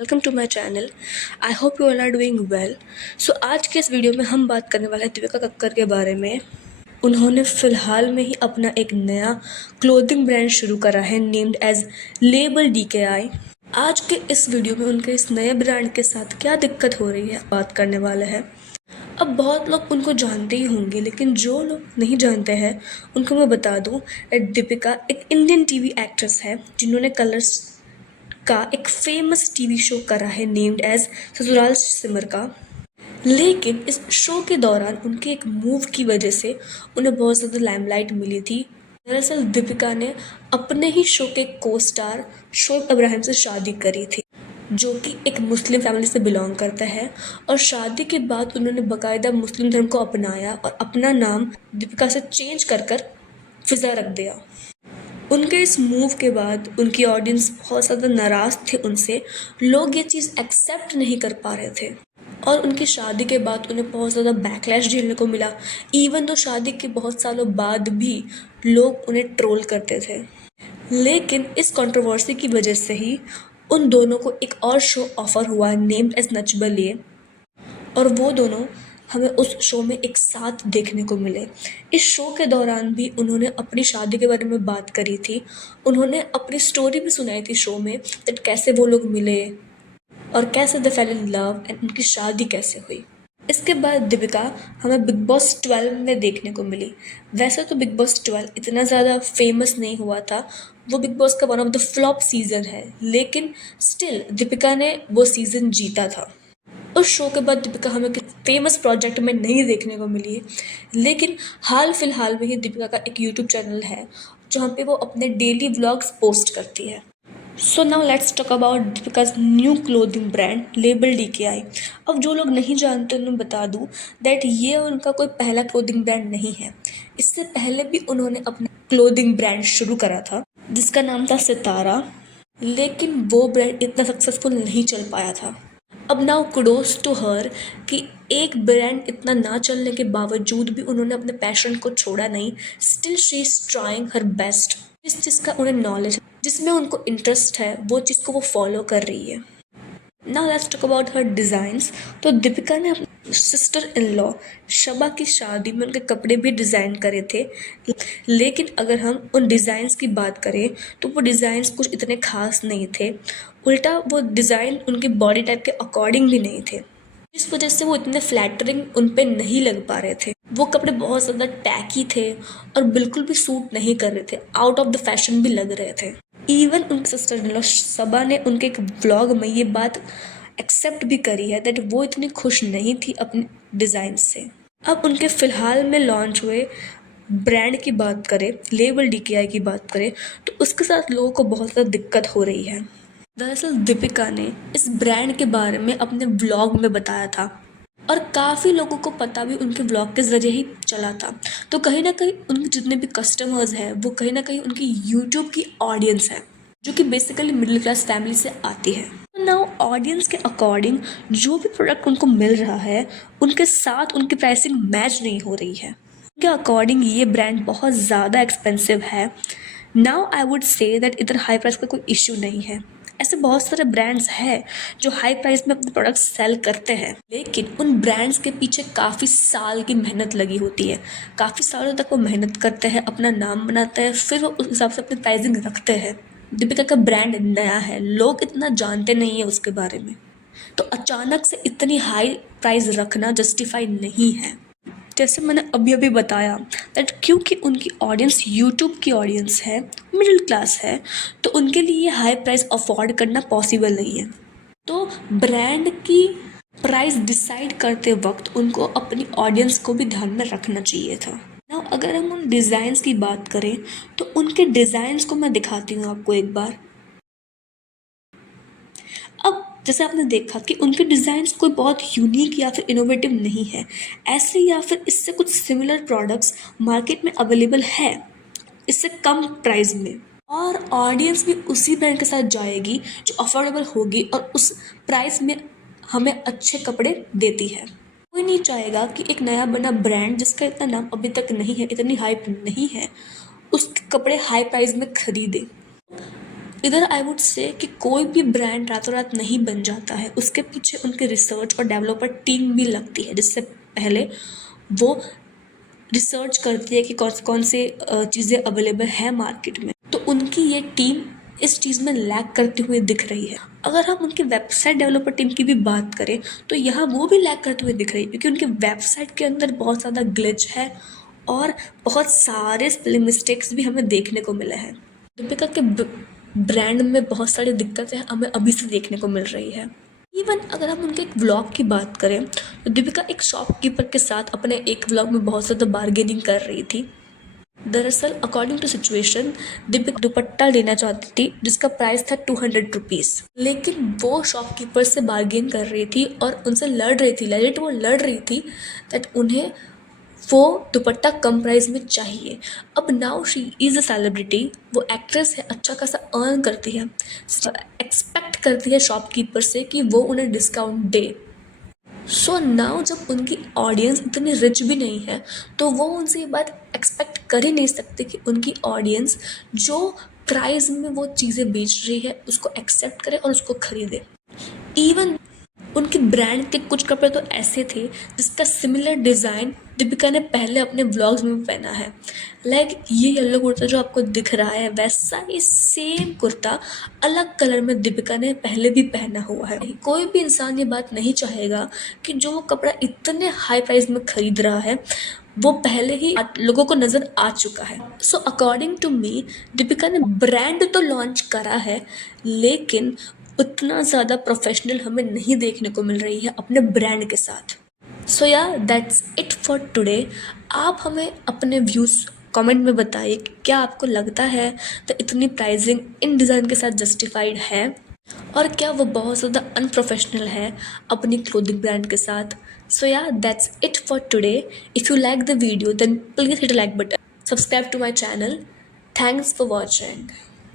Welcome to my channel. I hope you all are doing well. So आज के इस video में हम बात करने वाले हैं दीपिका कक्कर के बारे में। उन्होंने फ़िलहाल में ही अपना एक नया क्लोथिंग ब्रांड शुरू करा है नेम्ड एज लेबल DKI। आज के इस वीडियो में उनके इस नए ब्रांड के साथ क्या दिक्कत हो रही है बात करने वाले हैं। अब बहुत लोग उनको जानते ही होंगे, लेकिन जो लोग नहीं जानते हैं उनको मैं बता दूं, दीपिका एक इंडियन टीवी एक्ट्रेस है जिन्होंने कलर्स का एक फेमस टीवी शो करा है नेम्ड एज ससुराल सिमर का। लेकिन इस शो के दौरान उनके एक मूव की वजह से उन्हें बहुत ज़्यादा लाइमलाइट मिली थी। दरअसल दीपिका ने अपने ही शो के को स्टार शोएब अब्राहम से शादी करी थी, जो कि एक मुस्लिम फैमिली से बिलोंग करता है, और शादी के बाद उन्होंने बाकायदा मुस्लिम धर्म को अपनाया और अपना नाम दीपिका से चेंज कर कर फिजा रख दिया। उनके इस मूव के बाद उनकी ऑडियंस बहुत ज़्यादा नाराज़ थे उनसे। लोग ये चीज़ एक्सेप्ट नहीं कर पा रहे थे और उनकी शादी के बाद उन्हें बहुत ज़्यादा बैकलैश झेलने को मिला। इवन तो शादी के बहुत सालों बाद भी लोग उन्हें ट्रोल करते थे। लेकिन इस कंट्रोवर्सी की वजह से ही उन दोनों को एक और शो ऑफर हुआ नेम्ड एज नच बलिए, और वो दोनों हमें उस शो में एक साथ देखने को मिले। इस शो के दौरान भी उन्होंने अपनी शादी के बारे में बात करी थी। उन्होंने अपनी स्टोरी भी सुनाई थी शो में, दैट कैसे वो लोग मिले और कैसे दे फेल इन लव एंड उनकी शादी कैसे हुई। इसके बाद दीपिका हमें बिग बॉस 12 में देखने को मिली। वैसे तो बिग बॉस 12 इतना ज़्यादा फेमस नहीं हुआ था, वो बिग बॉस का one of the flop season है, लेकिन स्टिल दीपिका ने वो सीज़न जीता था। उस शो के बाद दीपिका हमें फेमस प्रोजेक्ट में नहीं देखने को मिली है, लेकिन हाल फिलहाल में ही दीपिका का एक यूट्यूब चैनल है जहाँ पे वो अपने डेली व्लॉग्स पोस्ट करती है। So now let's talk about Deepika's new clothing brand label DKI। अब जो लोग नहीं जानते उन्हें बता दूँ दैट ये उनका कोई पहला क्लोथिंग ब्रांड नहीं है। इससे पहले भी उन्होंने अपना क्लोथिंग ब्रांड शुरू करा था जिसका नाम था सितारा, लेकिन वो ब्रांड इतना सक्सेसफुल नहीं चल पाया था। अब नाउ कुडोस टू हर कि एक ब्रांड इतना ना चलने के बावजूद भी उन्होंने अपने पैशन को छोड़ा नहीं। Still she is trying her best. जिस चीज़ का उन्हें नॉलेज है, जिसमें उनको इंटरेस्ट है, वो चीज़ को वो फॉलो कर रही है। Now let's talk about her designs. तो दीपिका ने अपनी सिस्टर इन लॉ शबा की शादी में उनके कपड़े भी डिज़ाइन करे थे, लेकिन अगर हम उन डिज़ाइंस की बात करें तो वो डिज़ाइंस कुछ इतने खास नहीं थे। उल्टा वो डिज़ाइन उनके बॉडी टाइप के अकॉर्डिंग भी नहीं थे, इस वजह से वो इतने फ्लैटरिंग उन पे नहीं लग पा रहे थे। वो कपड़े बहुत ज़्यादा टैकी थे और बिल्कुल भी सूट नहीं कर रहे थे, आउट ऑफ द फैशन भी लग रहे थे। इवन उनके सिस्टर इन लॉ सबा ने उनके एक व्लॉग में ये बात एक्सेप्ट भी करी है दैट वो इतनी खुश नहीं थी अपने डिज़ाइन से। अब उनके फ़िलहाल में लॉन्च हुए ब्रांड की बात करें, लेबल DKI की बात करें, तो उसके साथ लोगों को बहुत ज़्यादा दिक्कत हो रही है। दरअसल दीपिका ने इस ब्रांड के बारे में अपने व्लॉग में बताया था और काफ़ी लोगों को पता भी उनके व्लॉग के ज़रिए ही चला था। तो कहीं ना कहीं उनके जितने भी कस्टमर्स हैं वो कहीं ना कहीं उनकी यूट्यूब की ऑडियंस है, जो कि बेसिकली मिडिल क्लास फैमिली से आती है। नाउ ऑडियंस के अकॉर्डिंग जो भी प्रोडक्ट उनको मिल रहा है उनके साथ उनकी प्राइसिंग मैच नहीं हो रही है। उनके अकॉर्डिंग ये ब्रांड बहुत ज़्यादा एक्सपेंसिव है। Now I would say that इधर हाई प्राइस का कोई इश्यू नहीं है। ऐसे बहुत सारे ब्रांड्स हैं जो हाई प्राइस में अपने प्रोडक्ट्स सेल करते हैं, लेकिन उन ब्रांड्स के पीछे काफ़ी साल की मेहनत लगी होती है। काफ़ी सालों तक वो मेहनत करते हैं, अपना नाम बनाते हैं, फिर वो उस हिसाब से अपनी प्राइसिंग रखते हैं। दीपिका का ब्रांड नया है, लोग इतना जानते नहीं है उसके बारे में, तो अचानक से इतनी हाई प्राइस रखना जस्टिफाई नहीं है। जैसे मैंने अभी अभी बताया दैट क्योंकि उनकी ऑडियंस यूट्यूब की ऑडियंस है, मिडिल क्लास है, तो उनके लिए ये हाई प्राइस अफोर्ड करना पॉसिबल नहीं है। तो ब्रांड की प्राइस डिसाइड करते वक्त उनको अपनी ऑडियंस को भी ध्यान में रखना चाहिए था। ना अगर हम उन डिज़ाइंस की बात करें तो उनके डिज़ाइंस को मैं दिखाती हूँ आपको एक बार। अब जैसे आपने देखा कि उनके डिज़ाइंस कोई बहुत यूनिक या फिर इनोवेटिव नहीं है, ऐसे या फिर इससे कुछ सिमिलर प्रोडक्ट्स मार्केट में अवेलेबल है इससे कम प्राइस में, और ऑडियंस भी उसी ब्रांड के साथ जाएगी जो अफोर्डेबल होगी और उस प्राइस में हमें अच्छे कपड़े देती है। कोई नहीं चाहेगा कि एक नया बना ब्रांड जिसका इतना नाम अभी तक नहीं है, इतनी हाइप नहीं है, उसके कपड़े हाई प्राइस में खरीदे। इधर आई वुड से कि कोई भी ब्रांड रातों रात नहीं बन जाता है, उसके पीछे उनके रिसर्च और डेवलपर टीम भी लगती है, जिससे पहले वो रिसर्च करती है कि कौन कौन से चीज़ें अवेलेबल है मार्केट में। तो उनकी ये टीम इस चीज़ में लैग करती हुई दिख रही है। अगर हम उनकी वेबसाइट डेवलपर टीम की भी बात करें तो यहाँ वो भी लैग करते हुए दिख रही है, क्योंकि उनकी वेबसाइट के अंदर बहुत ज़्यादा ग्लिच है और बहुत सारे स्पेलिंग मिस्टेक्स भी हमें देखने को मिले हैं। दीपिका के ब्रांड में बहुत सारी दिक्कतें हमें अभी से देखने को मिल रही है। इवन अगर हम उनके एक व्लॉग की बात करें तो दीपिका एक शॉपकीपर के साथ अपने एक व्लॉग में बहुत ज़्यादा बार्गेनिंग कर रही थी। दरअसल according to situation Deepika dupatta लेना चाहती थी जिसका प्राइस था 200 रुपीज़, लेकिन वो शॉपकीपर से बार्गेन कर रही थी और उनसे लड़ रही थी, लेजिट वो लड़ रही थी दैट उन्हें वो दुपट्टा कम प्राइस में चाहिए। अब now she is a celebrity, वो एक्ट्रेस है, अच्छा खासा अर्न करती है, एक्सपेक्ट करती है शॉपकीपर से कि वो उन्हें डिस्काउंट दे। सो नाउ जब उनकी ऑडियंस इतनी रिच भी नहीं है तो वो उनसे ये बात एक्सपेक्ट कर ही नहीं सकते कि उनकी ऑडियंस जो प्राइस में वो चीज़ें बेच रही है उसको एक्सेप्ट करे और उसको खरीदे। इवन उनके ब्रांड के कुछ कपड़े तो ऐसे थे जिसका सिमिलर डिज़ाइन दीपिका ने पहले अपने व्लॉग्स में पहना है। लाइक ये येलो कुर्ता जो आपको दिख रहा है वैसा ही सेम कुर्ता अलग कलर में दीपिका ने पहले भी पहना हुआ है। कोई भी इंसान ये बात नहीं चाहेगा कि जो वो कपड़ा इतने हाई प्राइस में खरीद रहा है वो पहले ही लोगों को नज़र आ चुका है। So according to me Deepika ने ब्रांड तो लॉन्च करा है लेकिन उतना ज़्यादा प्रोफेशनल हमें नहीं देखने को मिल रही है अपने ब्रांड के साथ। So yeah that's it for today. आप हमें अपने व्यूज़ कमेंट में बताइए कि क्या आपको लगता है तो इतनी प्राइसिंग इन डिज़ाइन के साथ जस्टिफाइड है और क्या वो बहुत ज़्यादा अनप्रोफेशनल है अपनी क्लोथिंग ब्रांड के साथ। So yeah that's it for today. If you like the video then please hit like button, subscribe to my channel. Thanks for watching.